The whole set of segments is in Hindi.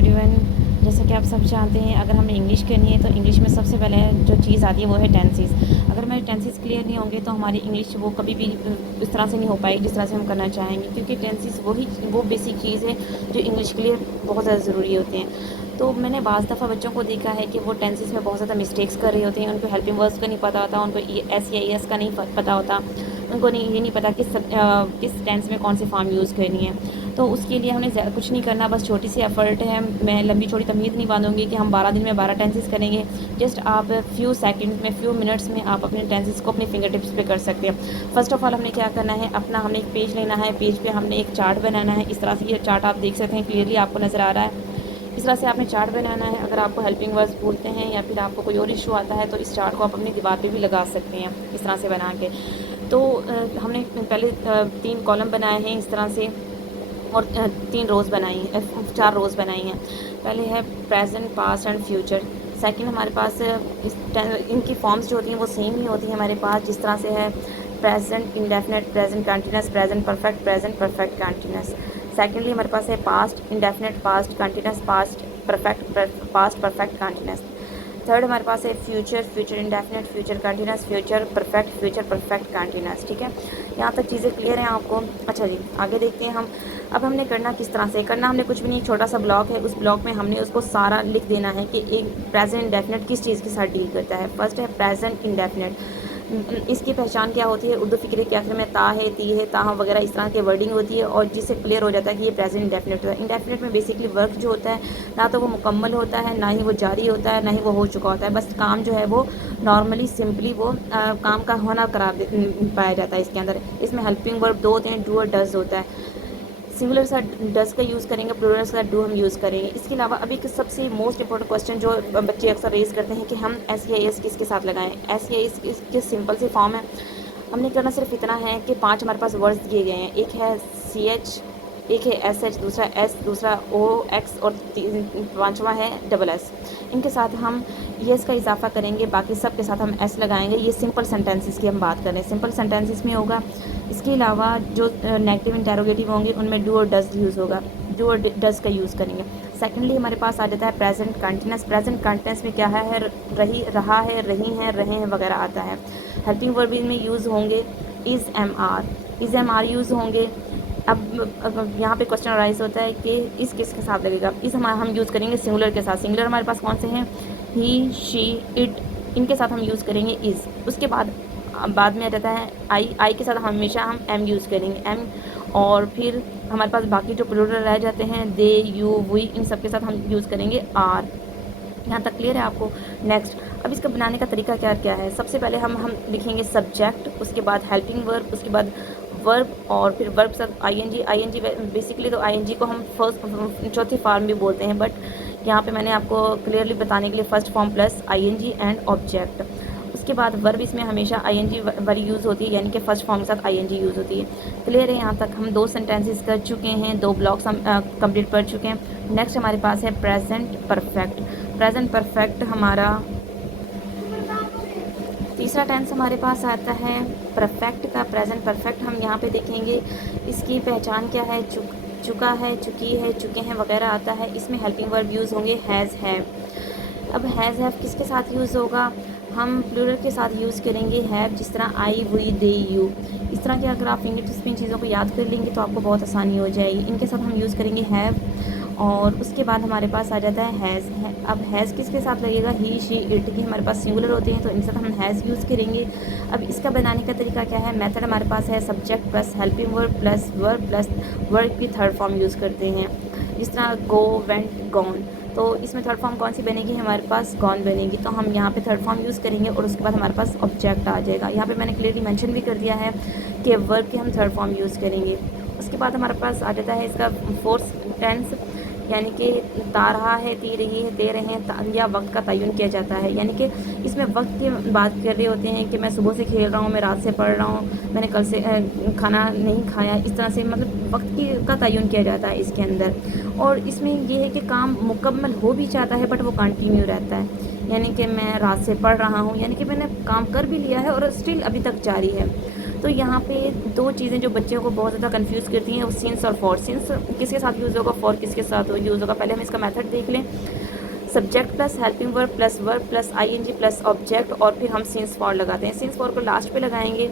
एवरीवन। जैसा कि आप सब जानते हैं, अगर हमें इंग्लिश करनी है तो इंग्लिश में सबसे पहले जो चीज़ आती है वो है टेंसेस। अगर हमारे टेंसेस क्लियर नहीं होंगे तो हमारी इंग्लिश वो कभी भी इस तरह से नहीं हो पाएगी जिस तरह से हम करना चाहेंगे, क्योंकि टेंसेस वो बेसिक चीज़ है जो इंग्लिश के लिए बहुत ज़्यादा ज़रूरी होते हैं। तो मैंने बाज़ दफ़ा बच्चों को देखा है कि वो टेंसेस में बहुत ज़्यादा मिस्टेक्स कर रहे होते हैं। उनको हेल्पिंग वर्ड्स का नहीं पता होता, उनको एस या एस का नहीं पता होता, उनको ये नहीं पता किस टेंस में कौन सी फॉर्म यूज़ करनी है। तो उसके लिए हमें ज़्यादा कुछ नहीं करना, बस छोटी सी एफ़र्ट है। मैं लंबी चौड़ी तमीज़ नहीं बांधूंगी कि हम 12 दिन में 12 टेंसेस करेंगे। जस्ट आप फ्यू सेकंड्स में, फ्यू मिनट्स में आप अपने टेंसेस को अपने फिंगर टिप्स पे कर सकते हैं। फ़र्स्ट ऑफ़ ऑल हमने क्या करना है, हमने एक पेज लेना है, पेज पे हमने एक चार्ट बनाना है। इस तरह से ये चार्ट आप देख सकते हैं, क्लियरली आपको नज़र आ रहा है। इस तरह से आपने चार्ट बनाना है। अगर आपको हेल्पिंग वर्ड्स भूलते हैं या फिर आपको कोई और इशू आता है तो इस चार्ट को आप अपनी दीवार पे भी लगा सकते हैं, इस तरह से बना के। तो हमने पहले 3 कॉलम बनाए हैं इस तरह से, और 3 रोज़ बनाई हैं, 4 रोज़ बनाई हैं। पहले है present, past and future. Second हमारे पास इनकी फॉर्म्स जो होती हैं वो सेम ही होती हैं हमारे पास, जिस तरह से है present indefinite, present continuous, present perfect continuous. Secondly हमारे पास है past indefinite, past continuous, past perfect continuous. Third हमारे पास है future, future indefinite, future continuous, future perfect continuous. ठीक है, यहाँ तक चीज़ें क्लियर हैं आपको? अच्छा जी, आगे देखते हैं हम। अब हमने करना किस तरह से करना, हमने कुछ भी नहीं, छोटा सा ब्लॉक है, उस ब्लॉक में हमने उसको सारा लिख देना है कि एक प्रेजेंट इंडेफिनेट किस चीज़ के साथ डील करता है। फर्स्ट है प्रेजेंट इंडेफिनेट। इसकी पहचान क्या होती है? उर्दू फ़िक्रे के आखिर में ता है, ती है, ताहा वगैरह इस तरह की वर्डिंग होती है, और जिससे क्लियर हो जाता है कि ये प्रेजेंट इंडेफिनेट होता है। इंडेफिनेट में बेसिकली वर्क जो होता है ना तो वो मुकम्मल होता है, ना ही वो जारी होता है, ना ही वो हो चुका होता है। बस काम जो है वो नॉर्मली सिंपली वो काम का होना करार पाया जाता है इसके अंदर। इसमें हेल्पिंग वर्ब 2 होते हैं, डू और डज होता है। सिंगुलर के साथ डज का यूज़ करेंगे, प्लूरल के साथ डू हम यूज़ करेंगे। इसके अलावा अभी एक सबसे मोस्ट इंपॉर्टेंट क्वेश्चन जो बच्चे अक्सर रेज़ करते हैं कि हम एस या एस किसके साथ लगाएं। एस या एस की सिंपल सी फॉर्म है। हमने करना सिर्फ इतना है कि 5 हमारे पास वर्ड्स दिए गए हैं। एक है सी एच, एक है एस एच, दूसरा एस, दूसरा ओ एक्स, और पाँचवा है डबल एस। इनके साथ हम यस का इजाफा करेंगे, बाकी सब के साथ हम एस लगाएंगे। ये सिंपल सेंटेंसेस की हम बात कर रहे हैं, सिंपल सेंटेंसेस में होगा। इसके अलावा जो नेगेटिव इंटेरोगेटिव होंगे उनमें डू और डज यूज़ होगा, डू और डज का यूज़ करेंगे। सेकेंडली हमारे पास आ जाता है प्रेजेंट कंटिन्यूस। प्रेजेंट कंटिन्यूस में क्या है, रही, रहा है, रही हैं, रहे हैं वगैरह आता है। हेल्पिंग वर्ब में यूज़ होंगे इज़, एम आर यूज़ होंगे। अब यहाँ पे क्वेश्चन राइज होता है कि इस किसके साथ लगेगा। इस हम यूज़ करेंगे सिंगुलर के साथ। सिंगुलर हमारे पास कौन से हैं, ही, शी, इट, इनके साथ हम यूज़ करेंगे इज़। उसके बाद में आ जाता है आई के साथ हमेशा हम एम यूज़ करेंगे, एम। और फिर हमारे पास बाकी जो प्लूरल रह जाते हैं दे, यू, वी, इन सब के साथ हम यूज़ करेंगे आर। यहाँ तक क्लियर है आपको? नेक्स्ट, अब इसका बनाने का तरीका क्या क्या है। सबसे पहले हम लिखेंगे सब्जेक्ट, उसके बाद हेल्पिंग वर्ब, उसके बाद वर्ब, और फिर वर्ब साथ आईएनजी बेसिकली तो आईएनजी को हम फर्स्ट चौथी फॉर्म भी बोलते हैं, बट यहाँ पे मैंने आपको क्लियरली बताने के लिए first form plus ING and object. उसके बाद वर्ब इसमें हमेशा आईएनजी वाली यूज़ होती है, यानी कि फर्स्ट फॉर्म के साथ आईएनजी यूज़ होती है। क्लियर है? यहाँ तक हम 2 सेंटेंसेस कर चुके हैं, 2 ब्लॉक्स हम कंप्लीट कर चुके हैं। नेक्स्ट हमारे पास है प्रेजेंट परफेक्ट। प्रेजेंट परफेक्ट हमारा तीसरा टेंस हमारे पास आता है परफेक्ट का। प्रेजेंट परफेक्ट हम यहाँ पे देखेंगे इसकी पहचान क्या है, चुका है, चुकी है, चुके हैं वगैरह आता है। इसमें हेल्पिंग वर्ब यूज़ होंगे हैज़, हैव। अब हैज़, हैव किसके साथ यूज़ होगा, हम प्लूरल के साथ यूज़ करेंगे हैव, जिस तरह आई, वी, दे, यू। इस तरह के अगर आप फिंगर इन चीज़ों को याद कर लेंगे तो आपको बहुत आसानी हो जाएगी। इनके साथ हम यूज़ करेंगे हैव, और उसके बाद हमारे पास आ जाता है हैज़ है। अब हैज़ किसके साथ लगेगा, ही, शी, इट की हमारे पास सिंगुलर होते हैं तो इनके साथ हम हैज़ यूज़ करेंगे। अब इसका बनाने का तरीका क्या है, मेथड हमारे पास है subject plus helping verb plus verb की थर्ड फॉर्म यूज़ करते हैं, जिस तरह गो, वेंट, गॉन। तो इसमें थर्ड फॉर्म कौन सी बनेगी, हमारे पास गॉन बनेगी। तो हम यहाँ पे थर्ड फॉर्म यूज़ करेंगे और उसके बाद हमारे पास ऑब्जेक्ट आ जाएगा। यहाँ पे मैंने क्लियरली मेंशन भी कर दिया है कि वर्ब के हम थर्ड फॉर्म यूज़ करेंगे। उसके बाद हमारे पास आ जाता है इसका फोर्थ टेंस, यानी कि ता रहा है, ती रही है, दे रहे हैं, या वक्त का तयन किया जाता है। यानी कि इसमें वक्त की बात कर रहे होते हैं कि मैं सुबह से खेल रहा हूँ, मैं रात से पढ़ रहा हूँ, मैंने कल से खाना नहीं खाया। इस तरह से मतलब वक्त का तयन किया जाता है इसके अंदर। और इसमें ये है कि काम मुकम्मल हो भी जाता है बट वो कंटिन्यू रहता है। यानी कि मैं रात से पढ़ रहा हूँ, यानी कि मैंने काम कर भी लिया है और स्टिल अभी तक जारी है। तो यहाँ पे दो चीज़ें जो बच्चों को बहुत ज़्यादा कंफ्यूज करती हैं वो सिंस और फॉर। सिंस किसके साथ यूज़ होगा, फॉर किसके साथ यूज़ होगा। पहले हम इसका मेथड देख लें। Subject plus helping verb plus verb plus ING plus object और फिर हम सिंस फॉर लगाते हैं। सिंस फॉर को लास्ट पे लगाएंगे।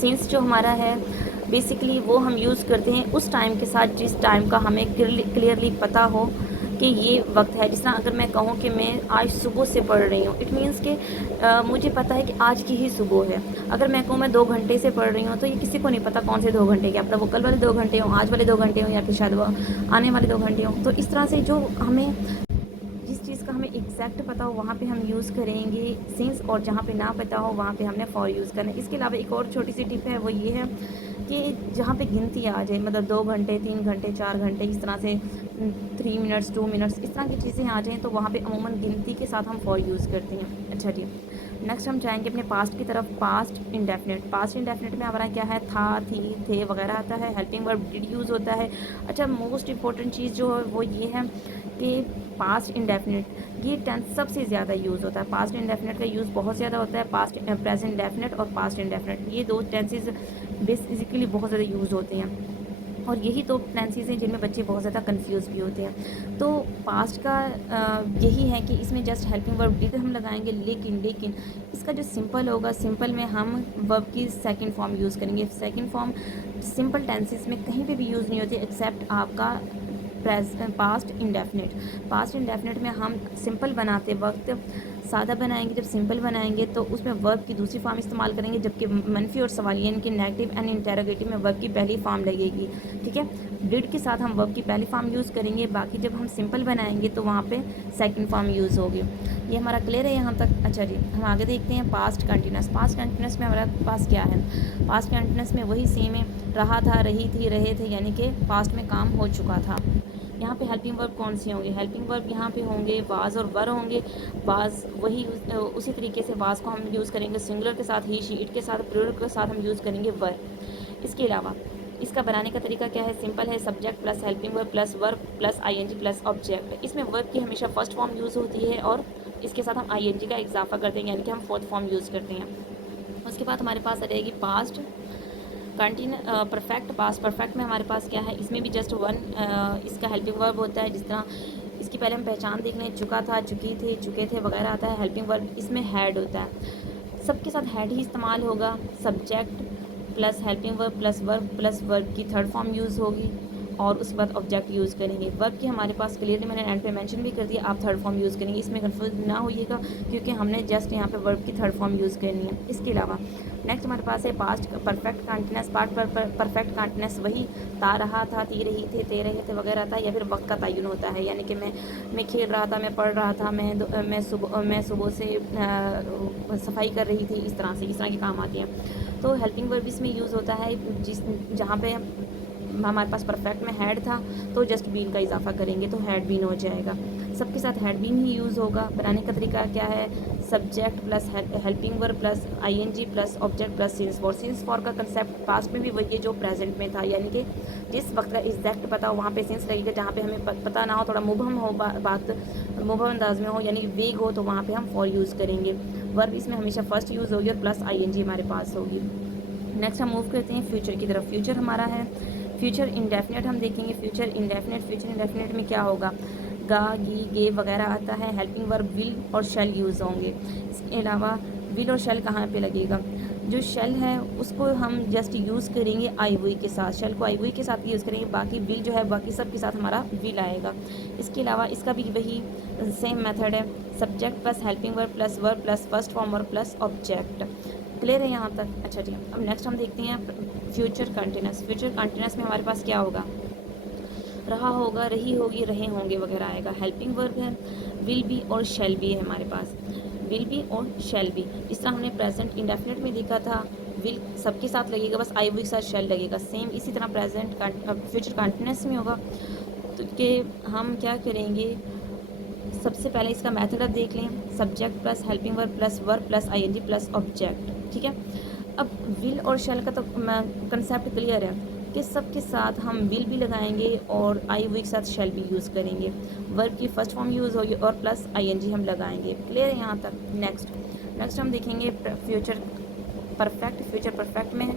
सिंस जो हमारा है बेसिकली वो हम यूज़ करते हैं उस टाइम के साथ जिस टाइम का हमें क्लियरली पता हो कि ये वक्त है। जिस तरह अगर मैं कहूँ कि मैं आज सुबह से पढ़ रही हूँ, इट मीन्स कि मुझे पता है कि आज की ही सुबह है। अगर मैं कहूँ मैं 2 घंटे से पढ़ रही हूँ तो ये किसी को नहीं पता कौन से 2 घंटे के, मतलब वो कल वाले 2 घंटे हों, आज वाले 2 घंटे हों या फिर शायद वो आने वाले 2 घंटे हों। तो इस तरह से जो हमें जिस चीज़ का हमें एग्जैक्ट पता हो वहाँ पे हम यूज़ करेंगे सिंस, और जहाँ पे ना पता हो वहाँ पे हमने फॉर यूज़ करना है। इसके अलावा एक और छोटी सी टिप है, वो ये है कि जहाँ पे गिनती आ जाए, मतलब 2 घंटे 3 घंटे 4 घंटे इस तरह से 3 मिनट्स 2 मिनट्स इस तरह की चीज़ें आ जाएँ तो वहाँ पे अमूमन गिनती के साथ हम फॉर यूज़ करते हैं। अच्छा जी, नेक्स्ट हम जाएंगे अपने पास्ट की तरफ। Past indefinite. पास्ट इंडेफिनिट में हमारा क्या है, था थी थे वगैरह आता है। हेल्पिंग वर्ब डिड यूज़ होता है। अच्छा, मोस्ट इंपॉर्टेंट चीज़ जो है वो ये है कि पास्ट इंडेफिनिट ये टेंस सबसे ज़्यादा यूज़ होता है। पास्ट इंडेफिनिट का यूज़ बहुत ज़्यादा होता है। पास्ट प्रेजेंट इंडेफिनिट और पास्ट इंडेफिनिट ये दो टेंसेज बेसिकली बहुत ज़्यादा यूज़ होते हैं, और यही तो टेंसेज हैं जिनमें बच्चे बहुत ज़्यादा कंफ्यूज भी होते हैं। तो पास्ट का यही है कि इसमें जस्ट हेल्पिंग वर्ब डिड हम लगाएंगे, लेकिन इसका जो सिंपल होगा, सिंपल में हम वर्ब की सेकंड फॉर्म यूज़ करेंगे। सेकंड फॉर्म सिंपल टेंसेस में कहीं पे भी यूज़ नहीं होती एक्सेप्ट आपका पास्ट इंडेफिनिट। पास्ट इंडेफिनिट में हम सिंपल बनाते वक्त सादा बनाएंगे। जब सिंपल बनाएंगे तो उसमें वर्ब की दूसरी फॉर्म इस्तेमाल करेंगे, जबकि मनफी और सवालिया यानी कि नेगेटिव एंड इंटेरोगेटिव में वर्ब की पहली फॉर्म लगेगी। ठीक है, डिड के साथ हम वर्ब की पहली फॉर्म यूज़ करेंगे, बाकी जब हम सिंपल बनाएंगे तो वहाँ पे सेकंड फॉर्म यूज़ होगी। ये हमारा क्लियर है यहाँ तक। अच्छा जी, हम आगे देखते हैं पास्ट कंटिन्यूस। पास्ट कंटिन्यूस में हमारा पास क्या है, पास्ट कंटिन्यूस में वही सेम है, रहा था, रही थी, रहे थे, यानी कि पास्ट में काम हो चुका था। यहाँ पे हेल्पिंग वर्ब कौन से होंगे, हेल्पिंग वर्ब यहाँ पे होंगे वाज और वर होंगे। वाज वही उसी तरीके से वाज को हम यूज़ करेंगे सिंगुलर के साथ, ही शी इट के साथ, प्लूरल के साथ हम यूज़ करेंगे वर। इसके अलावा इसका बनाने का तरीका क्या है, सिंपल है, subject plus helping verb plus verb plus ING plus object. इसमें वर्ब की हमेशा फर्स्ट फॉर्म यूज़ होती है और इसके साथ हम आईएनजी का इजाफा करते हैं, यानी कि हम फोर्थ फॉर्म यूज़ करते हैं। उसके बाद हमारे पास आ जाएगी पास्ट परफेक्ट। पास्ट परफेक्ट में हमारे पास क्या है, इसमें भी जस्ट वन इसका हेल्पिंग वर्ब होता है। जिस तरह इसकी पहले हम पहचान देख लें, चुका था, चुकी थी, चुके थे वगैरह आता है। हेल्पिंग वर्ब इसमें हैड होता है, सबके साथ हैड ही इस्तेमाल होगा। Subject plus helping verb plus verb की थर्ड फॉर्म यूज़ होगी, और उसके बाद ऑब्जेक्ट यूज़ करेंगे। वर्ब की हमारे पास क्लियरली मैंने एंड पे मेंशन भी कर दिया, आप थर्ड फॉर्म यूज़ करेंगे, इसमें कंफ्यूज ना होइएगा क्योंकि हमने जस्ट यहाँ पे वर्ब की थर्ड फॉर्म यूज़ करनी है। इसके अलावा नेक्स्ट हमारे पास है past perfect continuous. Perfect continuous वही था, रहा था, थी, रही थे, थे, रहे थे वगैरह था, या फिर वक्त का तयन होता है, यानी कि मैं खेल रहा था, मैं पढ़ रहा था, मैं सुबह से सफाई कर रही थी, इस तरह के काम आते हैं। तो हेल्पिंग वर्ब इसमें यूज़ होता है जहाँ पे हमारे पास परफेक्ट में हैड था तो जस्ट बीन का इजाफा करेंगे तो हैड बीन हो जाएगा। सबके साथ हैड बीन ही यूज़ होगा। बनाने का तरीका क्या है, subject plus helping verb plus ING plus object plus since for. Since for का कंसेप्ट पास्ट में भी वही है जो प्रेजेंट में था, यानी कि जिस वक्त का एग्जैक्ट पता हो वहाँ पे सिंस लगेगा, जहाँ पे हमें पता ना हो, थोड़ा मुबहम हो, बात मुबहम अंदाज में हो यानी वेग हो, तो वहाँ पे हम फॉर यूज़ करेंगे। वर्ब इसमें हमेशा फर्स्ट यूज़ होगी और प्लस आईएनजी हमारे पास होगी। नेक्स्ट हम मूव करते हैं फ्यूचर की तरफ। फ्यूचर हमारा है फ्यूचर इंडेफिनिट। हम देखेंगे फ्यूचर इंडेफिनिट में क्या होगा, गा, गी, गे वगैरह आता है। हेल्पिंग वर्ब विल और शेल यूज़ होंगे। इसके अलावा विल और शेल कहाँ पे लगेगा, जो शेल है उसको हम जस्ट यूज़ करेंगे आई वुई के साथ, शेल को आई वुई के साथ यूज़ करेंगे, बाकी विल जो है बाकी सब के साथ हमारा विल आएगा। इसके अलावा इसका भी वही सेम मेथड है, subject plus helping verb plus first form verb plus object. Clear है यहाँ तक। अच्छा जी, अब नेक्स्ट हम देखते हैं फ्यूचर कंटिन्यूस। फ्यूचर कंटिन्यूस में हमारे पास क्या होगा, रहा होगा, रही होगी, रहे होंगे वगैरह आएगा। हेल्पिंग वर्ब है, विल बी और शेल बी है हमारे पास, विल बी और शेल बी। जिस तरह हमने प्रेजेंट इंडेफिनिट में देखा था, विल सबके साथ लगेगा, बस आई वुई के साथ शेल लगेगा। सेम इसी तरह प्रेजेंट फ्यूचर कंटिन्यूस में होगा। तो कि हम क्या करेंगे, सबसे पहले इसका मेथड अब देख लें, subject plus helping verb plus ING plus object. ठीक है, अब विल और शेल का तो कंसेप्ट क्लियर है कि सबके साथ हम विल भी लगाएंगे और आई वुई के साथ शेल भी यूज़ करेंगे। वर्ब की फर्स्ट फॉर्म यूज़ होगी और प्लस आईएनजी हम लगाएंगे। क्लियर है यहाँ तक। नेक्स्ट हम देखेंगे फ्यूचर परफेक्ट, फ्यूचर परफेक्ट में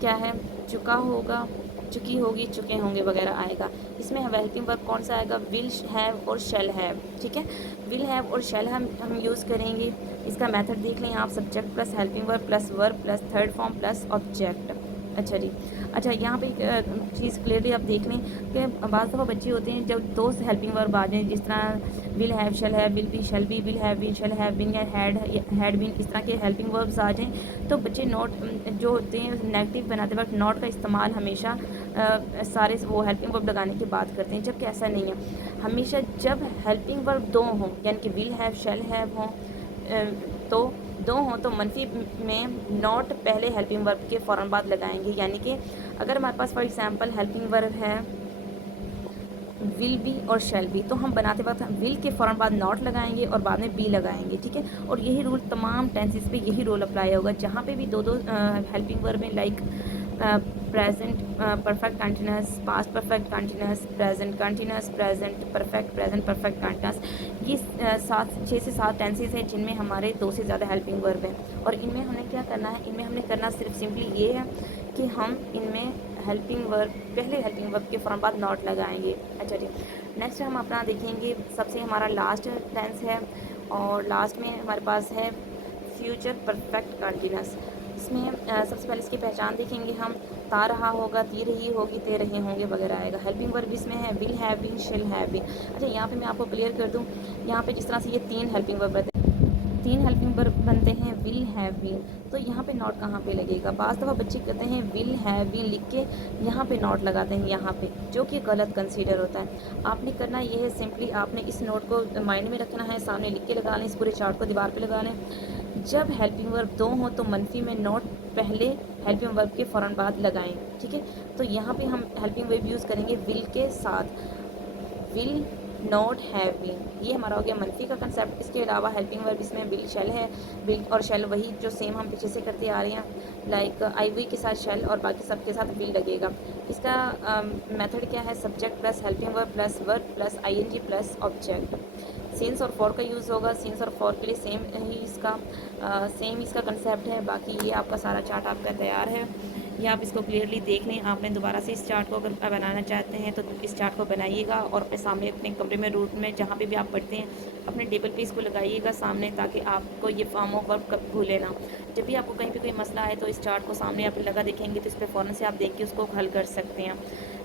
क्या है, चुका होगा, चुकी होगी, चुके होंगे वगैरह आएगा। इसमें हेल्पिंग वर्ब कौन सा आएगा, विल हैव और शैल हैव। ठीक है, विल हैव और शैल हम यूज़ करेंगे। इसका मेथड देख लें आप, subject plus helping verb plus verb plus third form plus object. अच्छा जी, अच्छा यहाँ पे एक चीज़ क्लियरली आप देख लें कि बाज़ दफ़ा बच्चे होते हैं जब दो हेल्पिंग वर्ब आ जाएँ, जिस तरह will have shall have, will be shall be, will have been shall have been, या हैड बीन, इस तरह के हेल्पिंग वर्ब्स आ जाएँ तो बच्चे नॉट जो होते हैं नेगेटिव बनाते वक्त नॉट का इस्तेमाल हमेशा सारे वो हेल्पिंग वर्ब लगाने की बात करते हैं, जबकि ऐसा नहीं है। हमेशा जब हेल्पिंग वर्ब दो हों, यानी कि विल हैव शैल हैव हों, तो दो हों तो मनफी में नॉट पहले हेल्पिंग वर्ब के फ़ौरन बाद लगाएंगे। यानी कि अगर हमारे पास फॉर एग्जांपल हेल्पिंग वर्ब है विल बी और शैल बी, तो हम बनाते वक्त विल के फ़ौरन बाद नॉट लगाएंगे और बाद में बी लगाएंगे। ठीक है, और यही रूल तमाम टेंसेस पे यही रूल अप्लाई होगा। जहाँ पे भी दो दो हेल्पिंग वर्ब में like present perfect continuous, past perfect continuous, present continuous, present perfect continuous, ये 6 से 7 टेंसेस हैं जिनमें हमारे 2 से ज़्यादा हेल्पिंग वर्ब हैं। और इनमें हमने क्या करना है, इनमें हमने करना सिर्फ सिंपली ये है कि हम इनमें हेल्पिंग वर्ब पहले हेल्पिंग वर्ब के फ़ौरन बाद नॉट लगाएंगे। अच्छा जी, नेक्स्ट हम अपना देखेंगे, सबसे हमारा लास्ट टेंस है और लास्ट में हमारे पास है फ्यूचर परफेक्ट कंटिन्यूस। इसमें सबसे पहले इसकी पहचान देखेंगे हम, ता रहा होगा, ती रही होगी, ते रहे होंगे वगैरह आएगा। हेल्पिंग वर्ब इसमें है विल हैव बीन, शिल हैव बीन। अच्छा यहाँ पे मैं आपको क्लियर कर दूँ, यहाँ पे जिस तरह से ये 3 हेल्पिंग वर्ब बनते हैं, 3 हेल्पिंग वर्ब बनते हैं विल हैव बीन, तो यहाँ पे नॉट कहाँ पे लगेगा। बाज़ दफ़ा बच्चे कहते हैं विल हैव बीन लिख के यहाँ पे नॉट लगाते हैं यहाँ पे, जो कि गलत कंसीडर होता है। आपने करना ये है, सिंपली आपने इस नोट को माइंड में रखना है, सामने लिख के लगा लें, इस पूरे चार्ट को दीवार पे लगा लें। जब हेल्पिंग वर्ब 2 हो तो मनफी में नॉट पहले हेल्पिंग वर्ब के फ़ौरन बाद लगाएं। ठीक है, तो यहाँ पे हम हेल्पिंग वर्ब यूज़ करेंगे विल के साथ, विल नॉट हैव बीन, ये हमारा हो गया मनफी का कंसेप्ट। इसके अलावा हेल्पिंग वर्ब इसमें विल शैल है, विल और शैल वही जो सेम हम पीछे से करते आ रहे हैं, लाइक आई वी के साथ शैल और बाकी सब के साथ विल लगेगा। इसका मेथड क्या है, subject plus helping verb plus verb plus ING plus object. Since और फॉर का यूज़ होगा, सिंस और फॉर के लिए सेम इसका कंसेप्ट है। बाकी ये आपका सारा चार्ट आपका तैयार है, ये आप इसको क्लियरली देख लें। आपने दोबारा से इस चार्ट को अगर बनाना चाहते हैं तो इस चार्ट को बनाइएगा और अपने सामने अपने कमरे में रूट में जहाँ पे भी आप पढ़ते हैं अपने टेबल पे इसको लगाइएगा सामने, ताकि आपको ये फॉर्म ऑफ वर्ब कभी भूले ना। जब भी आपको कहीं पे कोई मसला आए तो इस चार्ट को सामने आप लगा देखेंगे तो इस पर फ़ौरन से आप देख के उसको हल कर सकते हैं।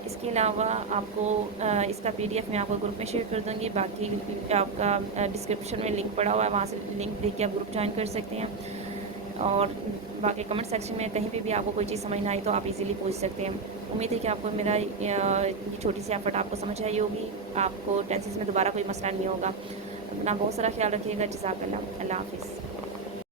इसके अलावा आपको इसका PDF मैं आपको ग्रुप में शेयर कर दूँगी। बाकी आपका डिस्क्रिप्शन में लिंक पड़ा हुआ है, वहाँ से लिंक देख के आप ग्रुप ज्वाइन कर सकते हैं। और बाकी कमेंट सेक्शन में कहीं पे भी आपको कोई चीज़ समझ ना आई तो आप इजीली पूछ सकते हैं। उम्मीद है कि आपको मेरा ये छोटी सी एफर्ट आपको समझ आई होगी, आपको टेंसेस में दोबारा कोई मसला नहीं होगा। अपना बहुत सारा ख्याल रखिएगा। जज़ाकल्लाह, अल्लाह हाफ़िज़।